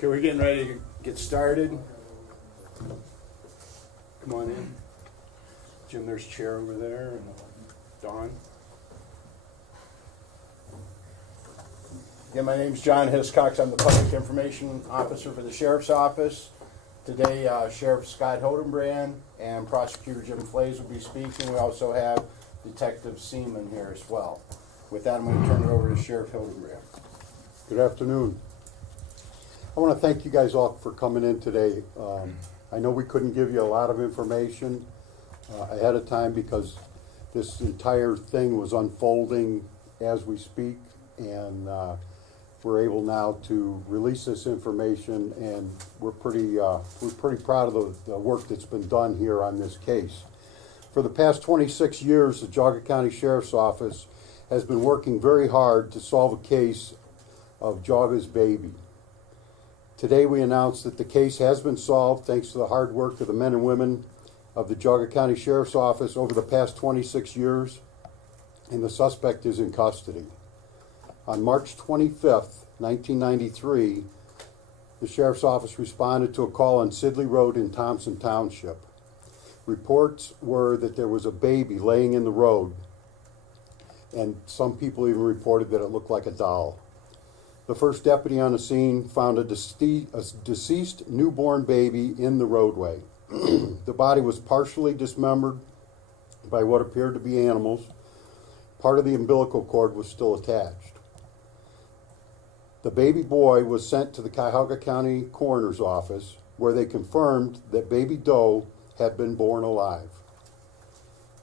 Okay, we're getting ready to get started. Come on in. Jim, there's a chair over there, and Dawn. Again, my name's John Hiscox. I'm the Public Information Officer for the Sheriff's Office. Today, Sheriff Scott Hodenbrand and Prosecutor Jim Flays will be speaking. We also have Detective Seaman here as well. With that, I'm going to turn it over to Sheriff Hodenbrand. Good afternoon. I want to thank you guys all for coming in today. I know we couldn't give you a lot of information ahead of time because this entire thing was unfolding as we speak, and we're able now to release this information, and we're pretty proud of the work that's been done here on this case. For the past 26 years, the Geauga County Sheriff's Office has been working very hard to solve a case of Geauga's baby. Today we announce that the case has been solved thanks to the hard work of the men and women of the Geauga County Sheriff's Office over the past 26 years, and the suspect is in custody. On March 25th, 1993, the Sheriff's Office responded to a call on Sidley Road in Thompson Township. Reports were that there was a baby laying in the road, and some people even reported that it looked like a doll. The first deputy on the scene found a deceased newborn baby in the roadway. The body was partially dismembered by what appeared to be animals. Part of the umbilical cord was still attached. The baby boy was sent to the Cuyahoga County Coroner's Office, where they confirmed that baby Doe had been born alive,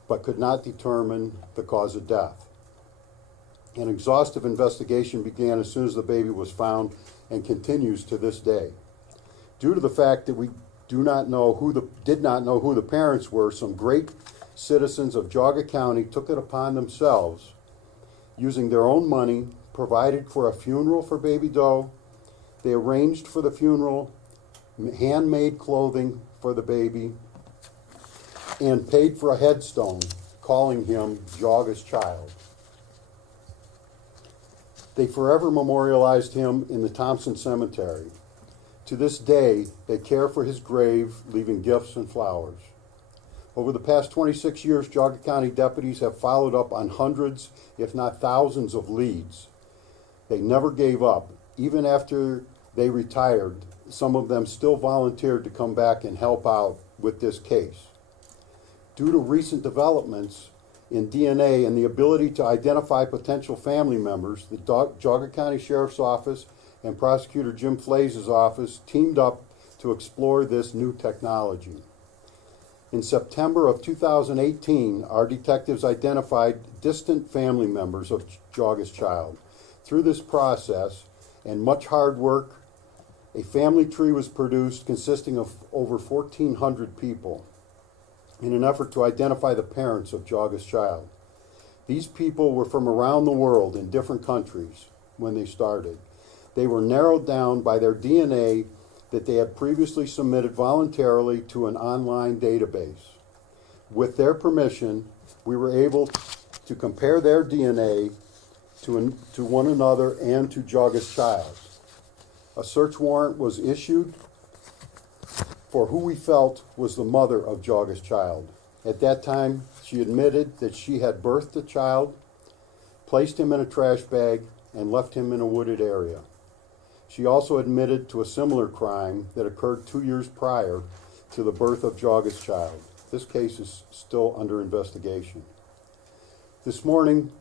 but could not determine the cause of death. An exhaustive investigation began as soon as the baby was found and continues to this day. Due to the fact that we did not know who the parents were, some great citizens of Geauga County took it upon themselves, using their own money, provided for a funeral for baby Doe. They arranged for the funeral, handmade clothing for the baby, and paid for a headstone calling him Geauga's child. They forever memorialized him in the Thompson Cemetery. To this day, they care for his grave, leaving gifts and flowers. Over the past 26 years, Geauga County deputies have followed up on hundreds, if not thousands, of leads. They never gave up. Even after they retired, some of them still volunteered to come back and help out with this case. Due to recent developments in DNA and the ability to identify potential family members, the Geauga County Sheriff's Office and Prosecutor Jim Flays' office teamed up to explore this new technology. In September of 2018, our detectives identified distant family members of Geauga's child. Through this process and much hard work, a family tree was produced consisting of over 1,400 people in an effort to identify the parents of Geauga's child. These people were from around the world in different countries when they started. They were narrowed down by their DNA that they had previously submitted voluntarily to an online database. With their permission, we were able to compare their DNA to one another and to Geauga's child. A search warrant was issued for who we felt was the mother of Geauga's child. At that time, she admitted that she had birthed the child, placed him in a trash bag, and left him in a wooded area. She also admitted to a similar crime that occurred 2 years prior to the birth of Geauga's child. This case is still under investigation. This morning,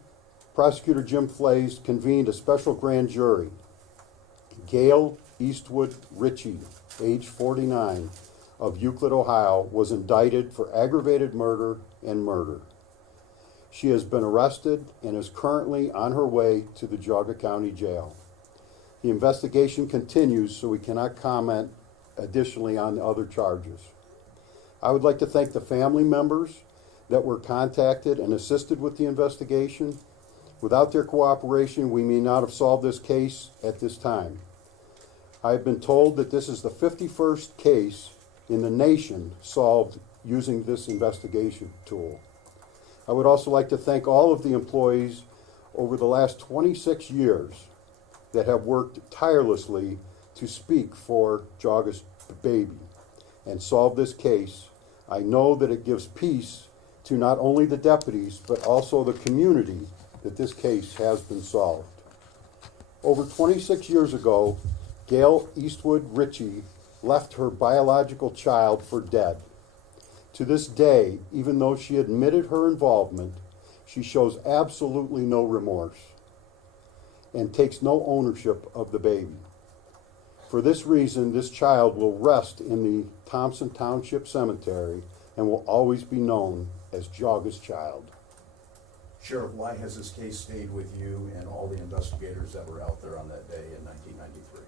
Prosecutor Jim Flays convened a special grand jury. Gail Eastwood Ritchie, age 49, of Euclid, Ohio, was indicted for aggravated murder and murder. She has been arrested and is currently on her way to the Geauga County Jail. The investigation continues, so we cannot comment additionally on the other charges. I would like to thank the family members that were contacted and assisted with the investigation. Without their cooperation, we may not have solved this case at this time. I have been told that this is the 51st case in the nation solved using this investigation tool. I would also like to thank all of the employees over the last 26 years that have worked tirelessly to speak for Geauga's baby and solve this case, I know that it gives peace to not only the deputies, but also the community that this case has been solved. Over 26 years ago, Gail Eastwood Ritchie left her biological child for dead. To this day, even though she admitted her involvement, she shows absolutely no remorse and takes no ownership of the baby. For this reason, this child will rest in the Thompson Township Cemetery and will always be known as Geauga's child. Sheriff, why has this case stayed with you and all the investigators that were out there on that day in 1993?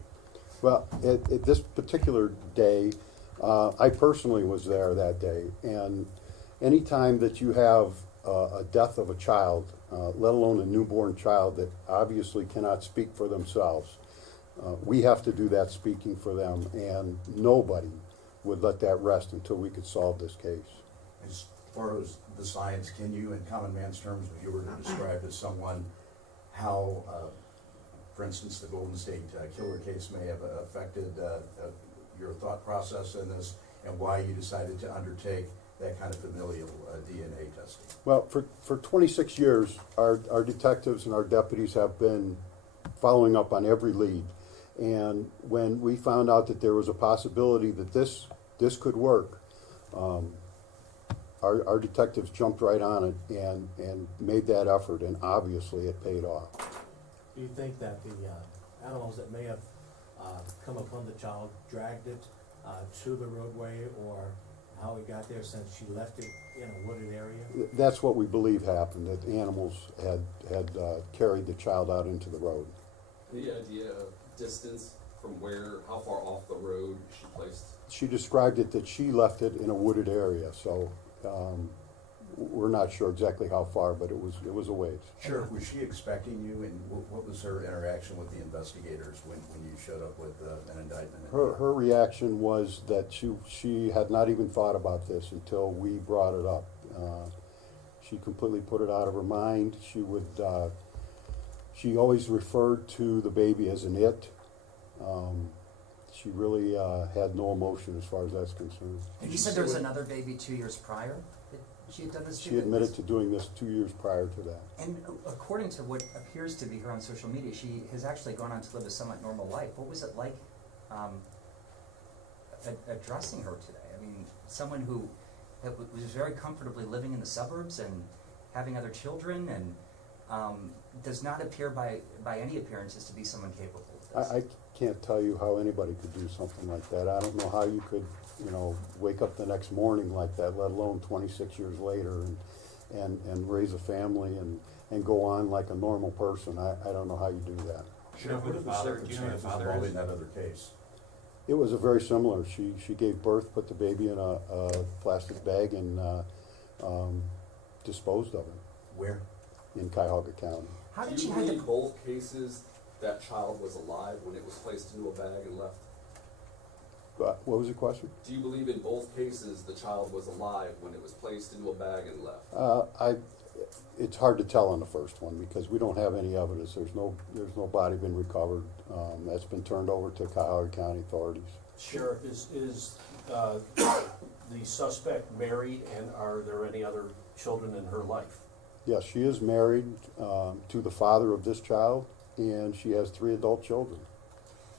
Well, at this particular day, I personally was there that day, and any time that you have a death of a child, let alone a newborn child that obviously cannot speak for themselves, we have to do that speaking for them, and nobody would let that rest until we could solve this case. As far as the science, can you, in common man's terms, if you were to describe to someone how, for instance, the Golden State Killer case may have affected your thought process in this, and why you decided to undertake that kind of familial DNA testing? Well, for 26 years, our detectives and our deputies have been following up on every lead. And when we found out that there was a possibility that this could work, our detectives jumped right on it and made that effort, and obviously it paid off. Do you think that the animals that may have come upon the child dragged it to the roadway, or how it got there since she left it in a wooded area? That's what we believe happened, that animals had carried the child out into the road. Any idea of distance from where, how far off the road she placed? She described it that she left it in a wooded area, so we're not sure exactly how far, but it was a ways. Sheriff, was she expecting you, and what was her interaction with the investigators when you showed up with an indictment? Her reaction was that she had not even thought about this until we brought it up. She completely put it out of her mind. She always referred to the baby as an it. She really had no emotion as far as that's concerned. And you said there was another baby 2 years prior that she had done this to? She admitted to doing this 2 years prior to that. And according to what appears to be her on social media, she has actually gone on to live a somewhat normal life. What was it like addressing her today? I mean, someone who was very comfortably living in the suburbs and having other children, and does not appear by any appearances to be someone capable of this. I can't tell you how anybody could do something like that. I don't know how you could, wake up the next morning like that, let alone 26 years later, and raise a family and go on like a normal person. I don't know how you do that. Sheriff, what are the circumstances involving that other case? It was a very similar. She gave birth, put the baby in a plastic bag, and disposed of it Where? in Cuyahoga County. How Do did you she hide believe the... both cases that child was alive when it was placed into a bag and left? What was the question? Do you believe in both cases the child was alive when it was placed into a bag and left? It's hard to tell on the first one because we don't have any evidence. There's no body been recovered. That's been turned over to Cuyahoga County authorities. Sheriff, is the suspect married, and are there any other children in her life? Yes, she is married to the father of this child, and she has 3 adult children.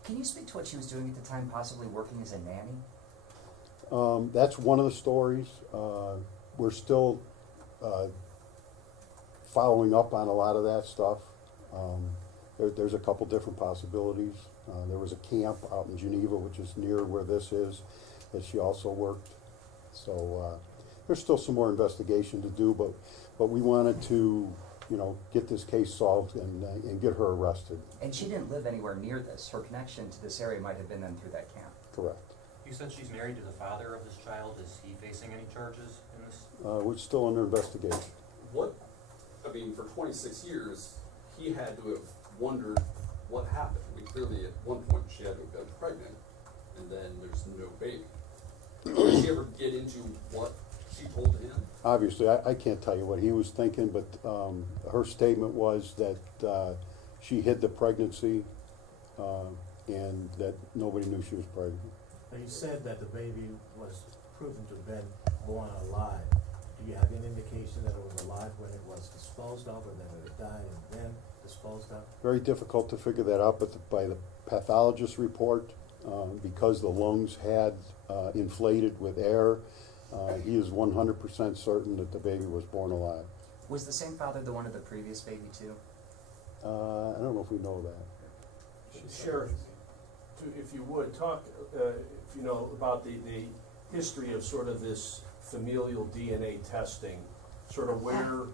Can you speak to what she was doing at the time, possibly working as a nanny? That's one of the stories. We're still following up on a lot of that stuff. There's a couple different possibilities. There was a camp out in Geneva, which is near where this is, that she also worked. So there's still some more investigation to do, but we wanted to, get this case solved and get her arrested. And she didn't live anywhere near this. Her connection to this area might have been then through that camp. Correct. You said she's married to the father of this child. Is he facing any charges in this? We're still under investigation. For 26 years, he had to have wondered what happened. Clearly at one point she had to have been pregnant, and then there's no baby. Did she ever get into what she told him? Obviously, I can't tell you what he was thinking, but her statement was that she hid the pregnancy and that nobody knew she was pregnant. Now, you said that the baby was proven to have been born alive. Do you have any indication that it was alive when it was disposed of, or that it died and then disposed of? Very difficult to figure that out, but by the pathologist report, because the lungs had inflated with air, he is 100% certain that the baby was born alive. Was the same father the one of the previous baby too? I don't know if we know that. Sheriff, if you would, talk, if you know, about the history of sort of this familial DNA testing, sort of where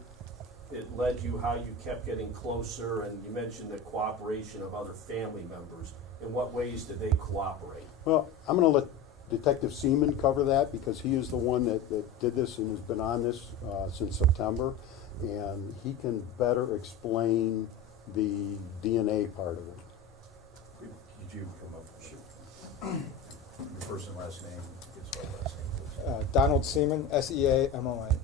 it led you, how you kept getting closer, and you mentioned the cooperation of other family members. In what ways did they cooperate? Well, I'm going to let Detective Seaman cover that because he is the one that did this and has been on this since September, and he can better explain the DNA part of it. Could you come up, your first and last name, your last name, please? Donald Seaman, S-E-A-M-O-N.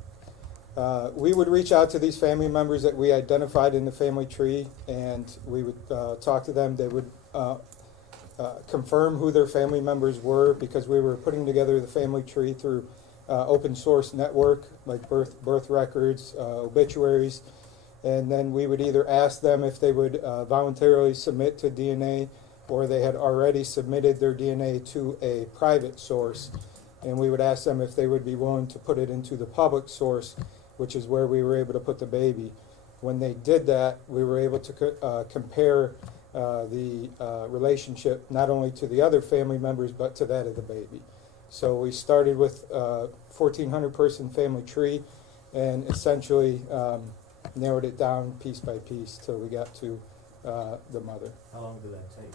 We would reach out to these family members that we identified in the family tree, and we would talk to them. They would confirm who their family members were, because we were putting together the family tree through open source network, like birth records, obituaries, and then we would either ask them if they would voluntarily submit to DNA, or they had already submitted their DNA to a private source, and we would ask them if they would be willing to put it into the public source, which is where we were able to put the baby. When they did that, we were able to compare the relationship not only to the other family members but to that of the baby. So we started with 1,400 person family tree and essentially narrowed it down piece by piece till we got to the mother. How long did that take?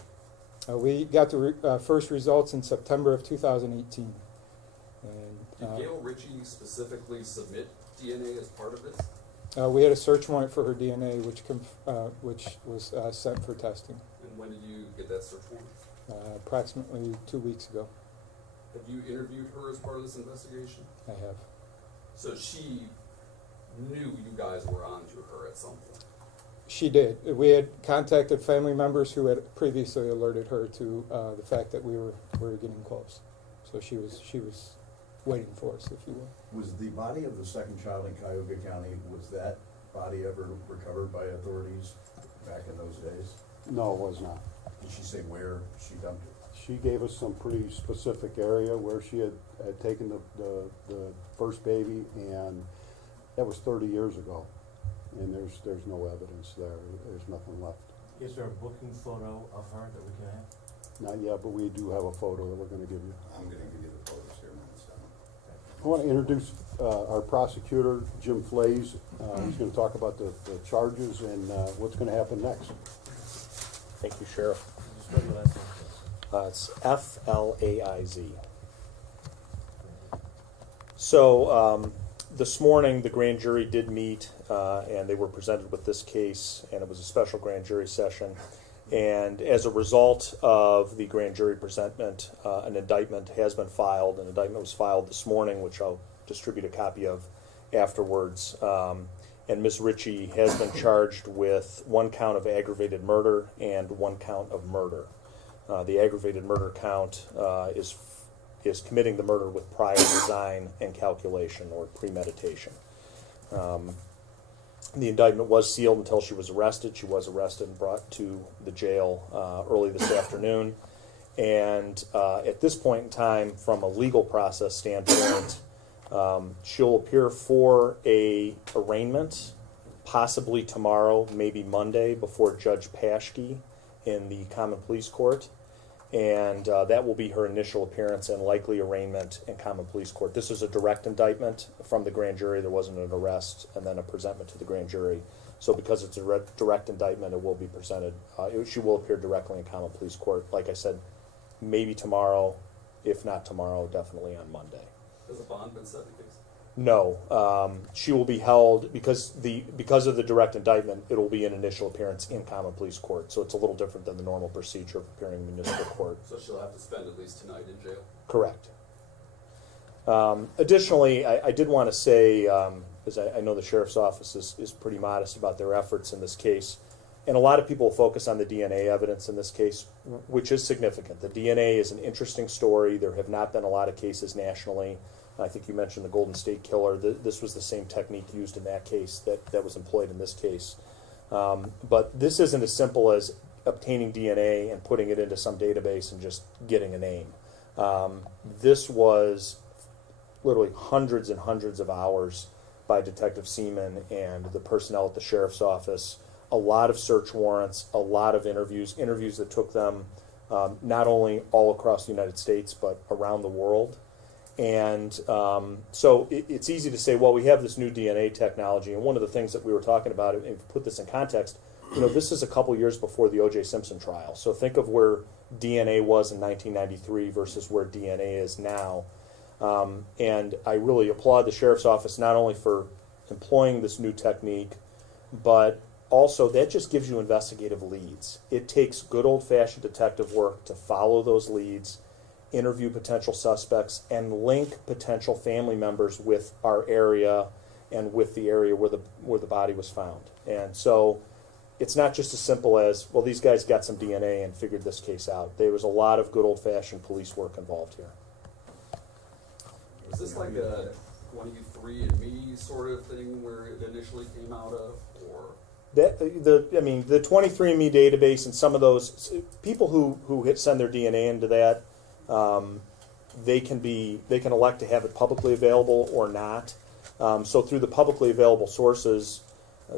We got the first results in September of 2018. Did And, Gail Ritchie specifically submit DNA as part of this? we had a search warrant for her DNA, which was sent for testing And when did you get that search warrant? approximately 2 weeks ago. Have you interviewed her as part of this investigation? I have. So she knew you guys were onto her at some point? She did. We had contacted family members who had previously alerted her to the fact that we were getting close. So she was waiting for us, if you will. Was the body of the second child in Cuyahoga County, was that body ever recovered by authorities back in those days? No, it was not. Did she say where she dumped it? She gave us some pretty specific area where she had taken the first baby, and that was 30 years ago. And there's no evidence there. There's nothing left. Is there a booking photo of her that we can have? Not yet, but we do have a photo that we're going to give you. I'm gonna give you the photos here when it's done. I want to introduce our prosecutor, Jim Flays. He's going to talk about the charges and what's going to happen next. Thank you, Sheriff. Just spell your last name, please. It's F-L-A-I-Z. So this morning, the grand jury did meet, and they were presented with this case, and it was a special grand jury session. And as a result of the grand jury presentment, an indictment has been filed. An indictment was filed this morning, which I'll distribute a copy of afterwards. And Ms. Ritchie has been charged with 1 count of aggravated murder and 1 count of murder. The aggravated murder count is committing the murder with prior design and calculation or premeditation. The indictment was sealed until she was arrested. She was arrested and brought to the jail early this afternoon. And at this point in time, from a legal process standpoint, she'll appear for a arraignment, possibly tomorrow, maybe Monday, before Judge Paschke in the Common Pleas Court. And that will be her initial appearance and likely arraignment in Common Pleas Court. This is a direct indictment from the grand jury. There wasn't an arrest and then a presentment to the grand jury. So because it's a direct indictment, it will be presented. She will appear directly in Common Pleas Court. Like I said, maybe tomorrow. If not tomorrow, definitely on Monday. Has a bond been set in the case? No, she will be held because of the direct indictment. It will be an initial appearance in Common Pleas Court, so it's a little different than the normal procedure of appearing in municipal court. So she'll have to spend at least tonight in jail? Correct. Additionally, I did want to say, because I know the sheriff's office is pretty modest about their efforts in this case, And a lot of people focus on the DNA evidence in this case, which is significant. The DNA is an interesting story. There have not been a lot of cases nationally. I think you mentioned the Golden State Killer. This was the same technique used in that case that was employed in this case. But this isn't as simple as obtaining DNA and putting it into some database and just getting a name. This was literally hundreds and hundreds of hours by Detective Seaman and the personnel at the sheriff's office. A lot of search warrants, a lot of interviews that took them not only all across the United States but around the world. And so it's easy to say, well, we have this new DNA technology, and one of the things that we were talking about, and put this in context, this is a couple years before the O.J. Simpson trial. So think of where DNA was in 1993 versus where DNA is now. And I really applaud the sheriff's office not only for employing this new technique, but also that just gives you investigative leads. It takes good old-fashioned detective work to follow those leads, interview potential suspects, and link potential family members with our area and with the area where the body was found. And so it's not just as simple as, well, these guys got some DNA and figured this case out. There was a lot of good old-fashioned police work involved here. Was this like a 23andMe sort of thing where it initially came out of, or? The 23andMe database and some of those people who send their DNA into that, they can elect to have it publicly available or not. So through the publicly available sources,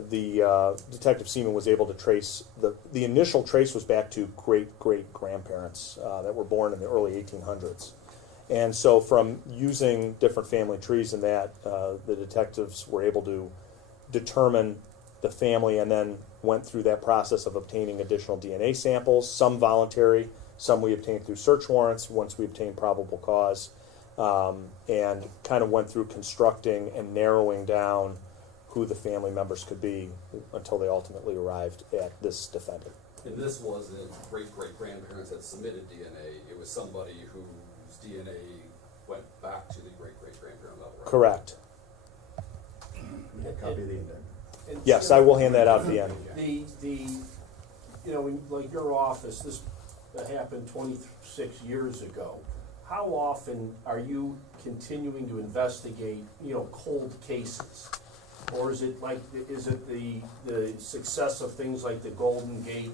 the Detective Seaman was able to trace the initial trace was back to great grandparents that were born in the early 1800s. And so from using different family trees in that, the detectives were able to determine the family and then went through that process of obtaining additional DNA samples, some voluntary, some we obtained through search warrants once we obtained probable cause, and kind of went through constructing and narrowing down who the family members could be until they ultimately arrived at this defendant. And this wasn't great-great-grandparents that submitted DNA, it was somebody whose DNA went back to the great-great-grandparent level, right? Correct. Copy of the indictment. And Yes, so I will hand that out at the end. Like your office, this happened 26 years ago. How often are you continuing to investigate, cold cases? Or is it the success of things like the Golden Gate,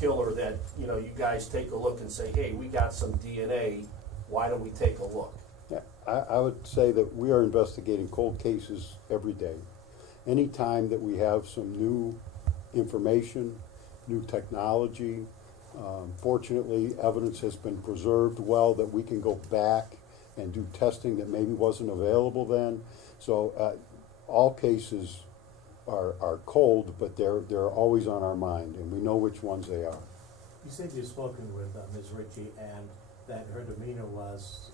killer that, you guys take a look and say, hey, we got some DNA, why don't we take a look? Yeah, I would say that we are investigating cold cases every day. Anytime that we have some new information, new technology, fortunately, evidence has been preserved well that we can go back and do testing that maybe wasn't available then. So all cases are cold, but they're always on our mind, and we know which ones they are. You said you've spoken with Ms. Ritchie, and that her demeanor was,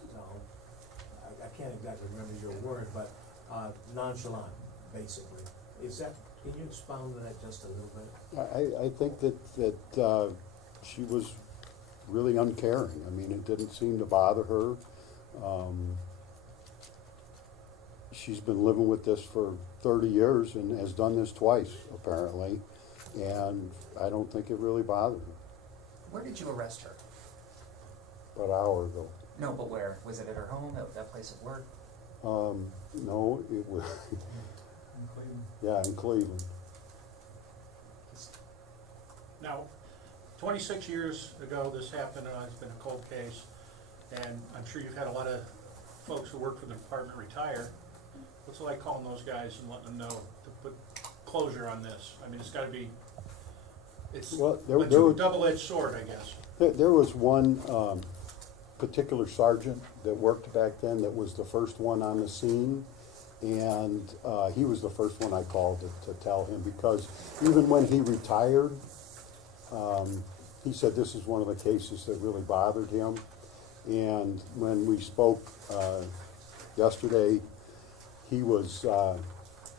I can't exactly remember your word, but nonchalant, basically. Can you expound on that just a little bit? I think that she was really uncaring. I mean, it didn't seem to bother her. She's been living with this for 30 years and has done this twice, apparently, and I don't think it really bothered her. Where did you arrest her? About an hour ago. No, but where? Was it at her home, at that place of work? No, it was, yeah, in Cleveland. Now, 26 years ago this happened, and it's been a cold case, and I'm sure you've had a lot of folks who work for the department retire. What's it like calling those guys and letting them know to put closure on this? I mean, it's got to be, it's Well, a double-edged sword, I guess. There was one particular sergeant that worked back then that was the first one on the scene, and he was the first one I called to tell him, because even when he retired, he said this is one of the cases that really bothered him. And when we spoke yesterday, he was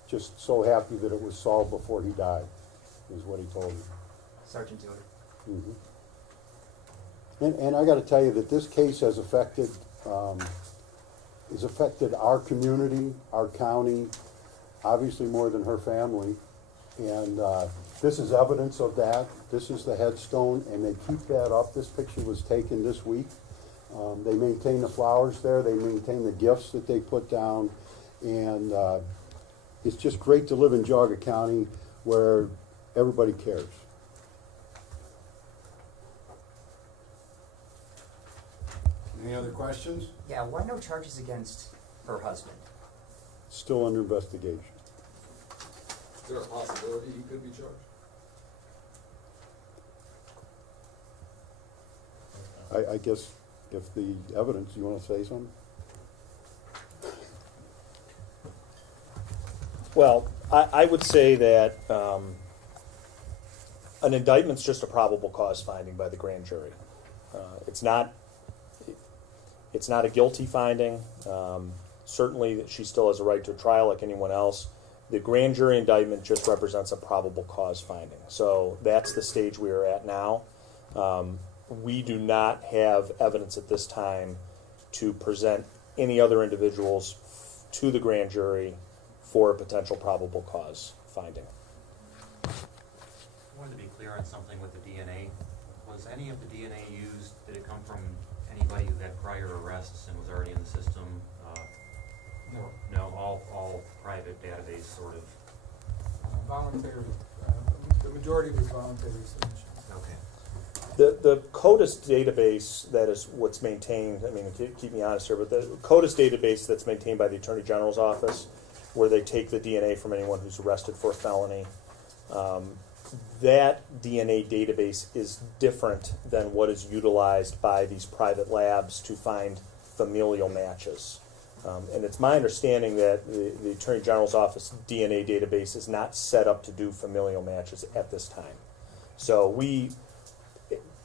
just so happy that it was solved before he died, is what he told me. Sergeant Dewey. Mm-hmm. And I got to tell you that this case has affected our community, our county, obviously more than her family. And this is evidence of that. This is the headstone, and they keep that up. This picture was taken this week. They maintain the flowers there. They maintain the gifts that they put down. And it's just great to live in Geauga County where everybody cares. Any other questions? Yeah, why no charges against her husband? Still under investigation. Is there a possibility he could be charged? I guess if the evidence, you want to say something? Well, I would say that an indictment's just a probable cause finding by the grand jury. It's not a guilty finding. Certainly, she still has a right to a trial like anyone else. The grand jury indictment just represents a probable cause finding. So that's the stage we are at now. We do not have evidence at this time to present any other individuals to the grand jury for a potential probable cause finding. I wanted to be clear on something with the DNA. Was any of the DNA used, did it come from anybody who had prior arrests and was already in the system? No, all private database sort of. Voluntary, the majority was voluntary submissions. Okay. The CODIS database, that is what's maintained, I mean, keep me honest here, but the CODIS database that's maintained by the Attorney General's office, where they take the DNA from anyone who's arrested for a felony, that DNA database is different than what is utilized by these private labs to find familial matches. And it's my understanding that the Attorney General's office DNA database is not set up to do familial matches at this time. So we,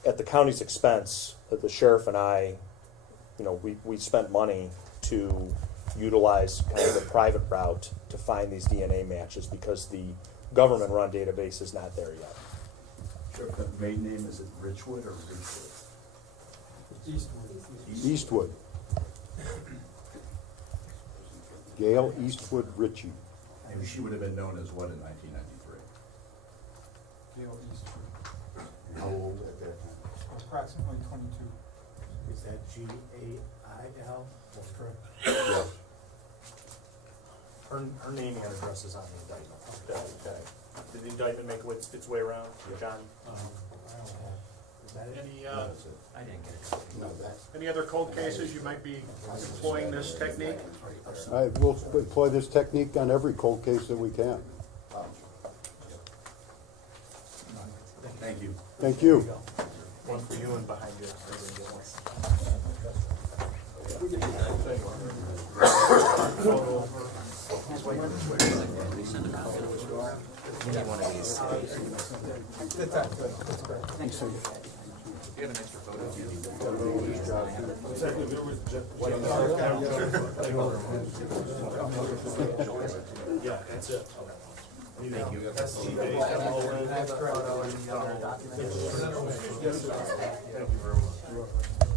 at the county's expense, the sheriff and I, we spent money to utilize kind of the private route to find these DNA matches because the government-run database is not there yet. Sure, the maiden name, is it Ritchwood or Ritchwood? Eastwood. Gail Eastwood Ritchie. Maybe she would have been known as what in 1993? Gail Eastwood, How old at that time? approximately 22. Is that Gail? That's correct. Yes. Her name and address is on the indictment. Okay. Did the indictment make its way around, John? I don't have, is that it? Any, I didn't get a copy. No, that's. any other cold cases you might be employing this technique? I will employ this technique on every cold case that we can. Thank you. Thank you. One for you and behind you. Yeah, that's it. Thank you. Thank you very much.